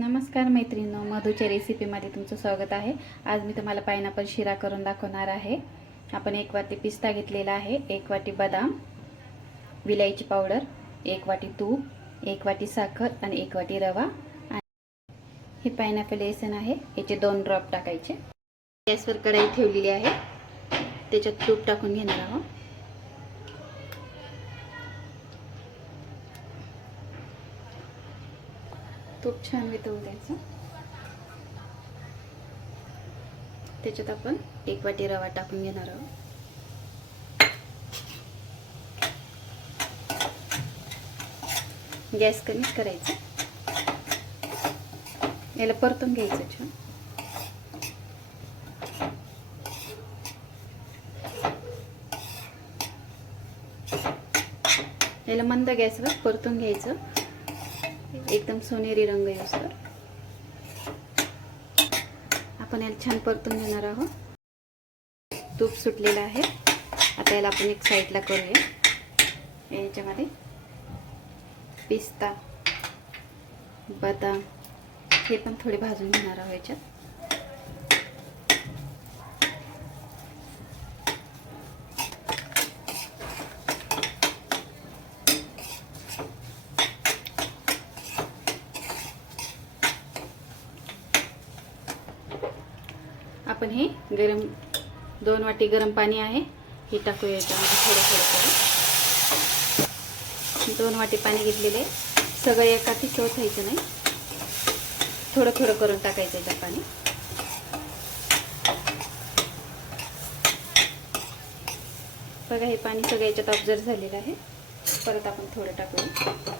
नमस्कार मैत्रिणींनो, मधूच्या रेसिपीमध्ये तुमचं स्वागत आहे। आज मी तुम्हाला पायनॅपल शिरा करून दाखवणार आहे। आपण 1 वाटी पिस्ता घेतलेला आहे, 1 वाटी बदाम, विलायची पावडर, 1 वाटी तूप, 1 वाटी साखर आणि 1 वाटी रवा। हे पायनॅपल एसन आहे, याचे 2 ड्रॉप टाकायचे। गॅसवर कढई ठेवलेली आहे, त्याच्यात तूप टाकून घेणार आहोत। तूप छान वितळू द्यायचं। त्याच्यात आपण 1 वाटी रवा टाकून घेणार आहोत। गॅस कमीच करायचा, याला परतून घ्यायचं छान। याला मंद गॅसवर परतून घ्यायचं, एकदम सोनेरी रंग येऊसर आपण याला छान परतून घेणार आहोत। तूप सुटलेलं आहे, आता याला आपण एक साईडला करूया। याच्यामध्ये पिस्ता, बदाम हे पण थोडे भाजून घेणार आहोत याच्यात। आपण हे गरम 2 वाटी गरम पाणी आहे, हे टाकूया याच्यामध्ये थोडं थोडं। 2 वाटी पाणी घेतलेले, सगळं एकाठीच ओतायचं नाही, थोडं थोडं करून टाकायचं याच्यात पाणी। बघा, हे पाणी सगळं याच्यात ऑब्झर्व झालेलं आहे। परत आपण थोडं टाकूया।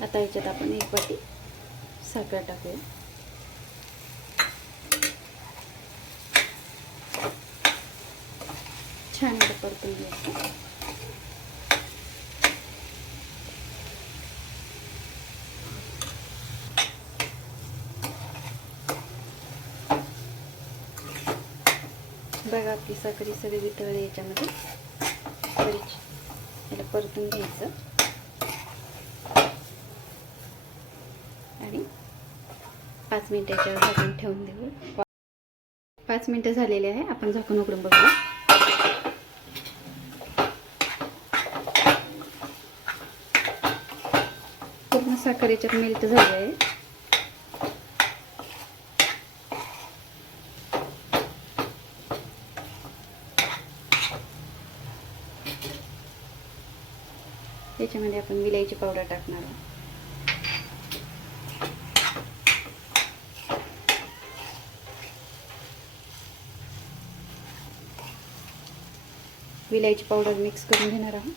आता याच्यात आपण 1 वाटी साखर टाकूया। छान परतून घ्यायचं। बघा, आपली साखर सगळी वितळली याच्यामध्ये। याला परतून घ्यायचं आणि 5 मिनिटाच्या झाकून ठेवून देऊ। 5 मिनिटं झालेले आहे, आपण झाकून उघडून बघूया। पूर्ण साखर याच्यात मेल्ट झाली आहे। याच्यामध्ये आपण विलायची पावडर टाकणार आहोत। विलायची पावडर मिक्स करून घेणार आहोत।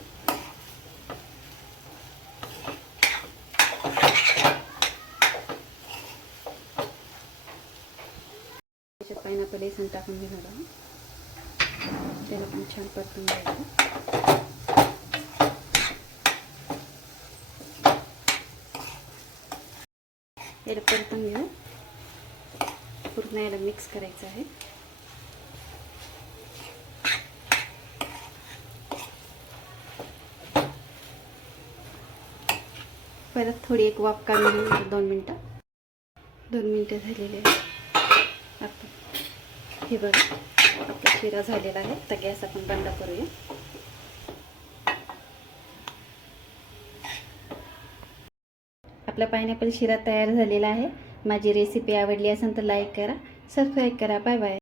त्याच्यात पायनॅपल एसन टाकून घेणार आहोत, त्याला पण छान परतून घ्यायचं। याला परतून घेऊ, पूर्ण याला मिक्स करायचं आहे। परत थोडी एक वाफ काढून घेऊ, 2 मिनिटं। 2 मिनिटं झालेले आहे। आता हे बघा, आपला शिरा झालेला आहे। तर गॅस आपण बंद करूया। आपला पायनॅपल शिरा तयार झालेला आहे। माझी रेसिपी आवडली असेल तर लाईक करा, सबस्क्राईब करा। Bye bye.